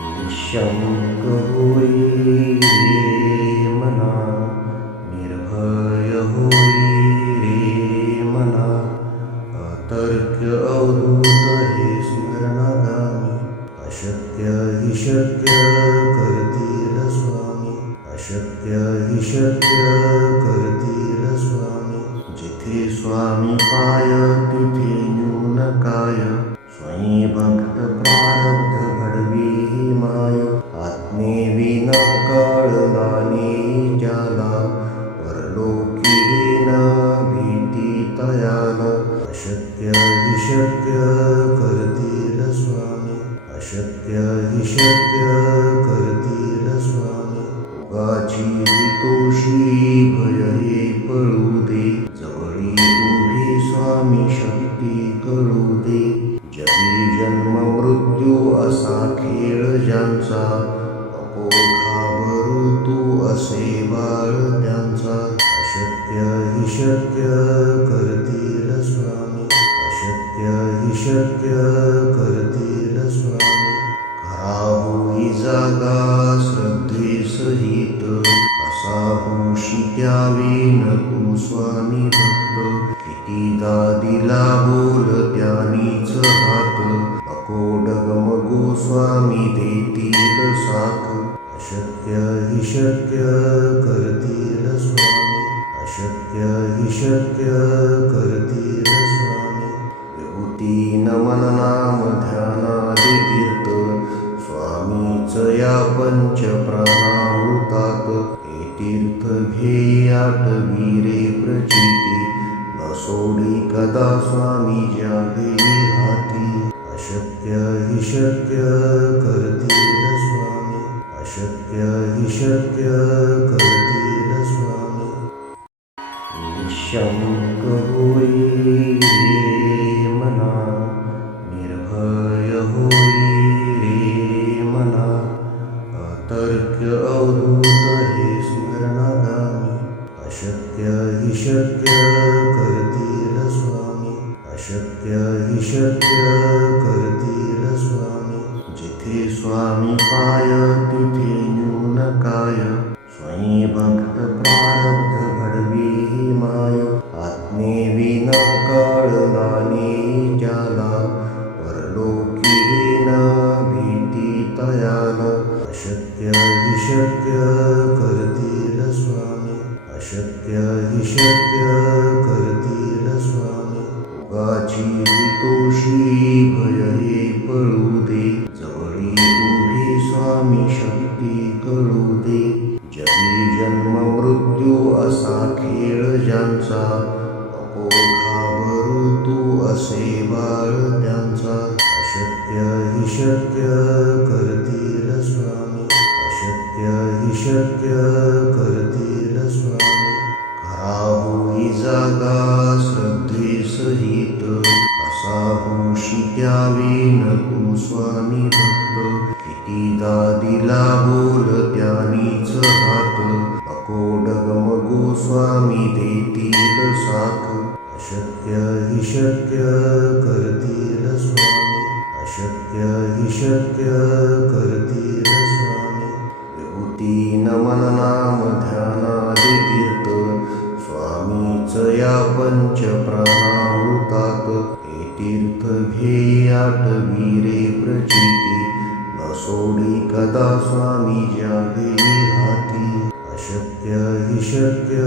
निःशंक होई रे मना, निर्भय होई रे मना, अतर्क्य अवधूत हे स्मरणागामी, अशक्य हि शक्य करतील स्वामी, अशक्य हि शक्य करतील स्वामी. जिथे स्वामी पाय तिथे न्यून काय, स्वयं भक्त प्रारब्ध घडवी ही माय. आत्मेविना कळलानी ज्याला, परलोकी न भीती तयाला. अशक्य हि शक्य करतील स्वामी, अशक्य हि शक्य करतील स्वामी. उगाची तोषी भय हे पळू दे, जवळी उभी स्वामी शक्ती कळू दे. जगी जन्म मृत्यू असा खेळ ज्यांचा, नको घाबरू तू असे बाळ त्यांचा. अशक्य हि शक्य करतील स्वामी, अशक्य हि शक्य करतील स्वामी. खरा होई जागा श्रद्धे सहित, असा होशी द्यावी न तू स्वामी भक्त. कितीदा दिला बोल त्यानीच हात, नको डगमगू स्वामी देतील साथ. अशक्य हि शक्य करतील स्वामी, अशक्य हि शक्य करतील स्वामी. विभूती नमन नाम ध्यानादि तीर्थ, स्वामीच या पंच प्राणामृतात. हे तीर्थ घेई आठवी रे प्रचिती, न सोडी कदा स्वामी ज्या घेई हाती. अशक्य हि शक्य करतील स्वामी, अशक्य हि शक्य करतील स्वामी. निःशंक होई रे मना, निर्भय होई रे मना, अतर्क्य अवधूत हे स्मरणागामी. अशक्य हि शक्य करतील स्वामी, अशक्य हि शक्य करतील स्वामी. जिथे स्वामी पाय तिथे न्यून काय, स्वयं भक्त प्रारब्ध घडवी ही माय. आत्मेविना कळलानी ज्याला, परलोकी न भीती तयाला. अशक्य हि शक्य करतील स्वामी, अशक्य हि शक्य करतील स्वामी. उगाची तोषी भय हे पळू दे, जवळी उभी स्वामी शक्ती कळू दे. जगी जन्म मृत्यू असा खेळ ज्यांचा, नको घाबरू तू असे बाळ त्यांचा. अशक्य हि शक्य करतील स्वामी, अशक्य हि शक्य करतील स्वामी. खरा होई जागा श्रद्धे सहित, असा होशी द्यावी न तू स्वामी भक्त. कितीदा दिला बोल त्यानीच हात, नको डगमगू स्वामी देतील साथ. अशक्य हि शक्य करतील स्वामी, अशक्य हि शक्य करतील स्वामी. विभूती नमन नाम ध्यानादि तीर्थ, स्वामीच या पंच प्राणामृतात. हे तीर्थ घेई आठवी रे प्रचिती, न सोडी कदा स्वामी ज्या घेई हाती. अशक्य हि शक्य